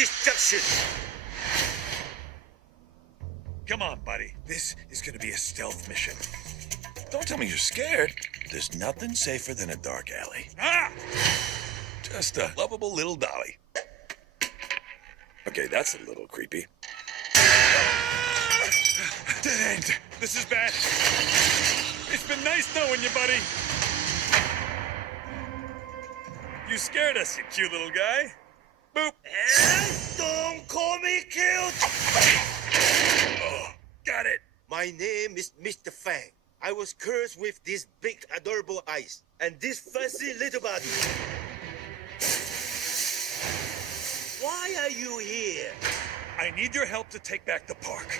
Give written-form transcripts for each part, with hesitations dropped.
destruction. Come on, buddy. This is gonna be a stealth mission. Don't tell me you're scared. There's nothing safer than a dark alley. Ah! Just a lovable little dolly. Okay, that's a little creepy. Dead end. This is bad. It's been nice knowing you, buddy. You scared us, you cute little guy. Boop. And don't call me cute. Oh, got it. My name is Mr. Fang. I was cursed with these big, adorable eyes and this fuzzy little body. Why are you here? I need your help to take back the park.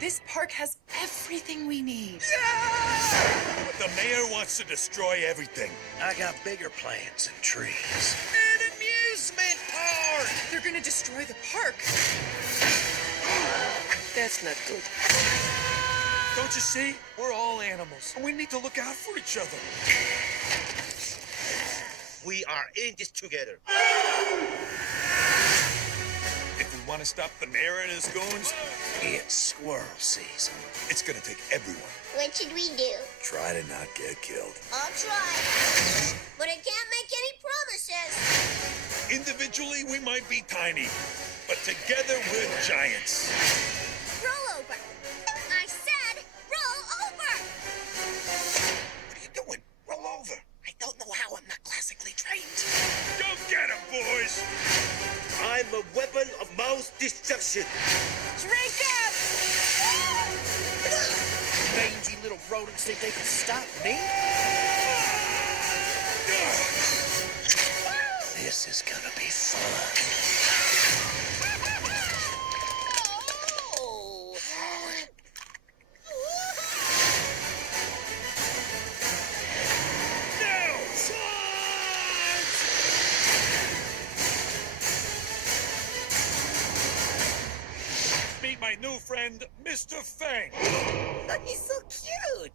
This park has everything we need. Yeah! But the mayor wants to destroy everything. I got bigger plants and trees. An amusement park! They're gonna destroy the park. That's not good. Don't you see? We're all animals, and we need to look out for each other. We are in this together. If we want to stop the mayor and his goons, It's squirrel season. it's gonna take everyone. What should we do? Try to not get killed. I'll try. But I can't make any promises. Individually, we might be tiny, but together we're giants. Roll over. I said roll over. What are you doing? Roll over. I don't know how. I'm not classically trained. Go get him, boys! I'm a weapon of mass destruction. Drink up! Mangy little rodents think they can stop me? This is gonna be fun. Meet my new friend, Mr. Fang. He's so cute.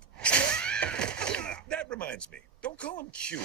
That reminds me, don't call him cute.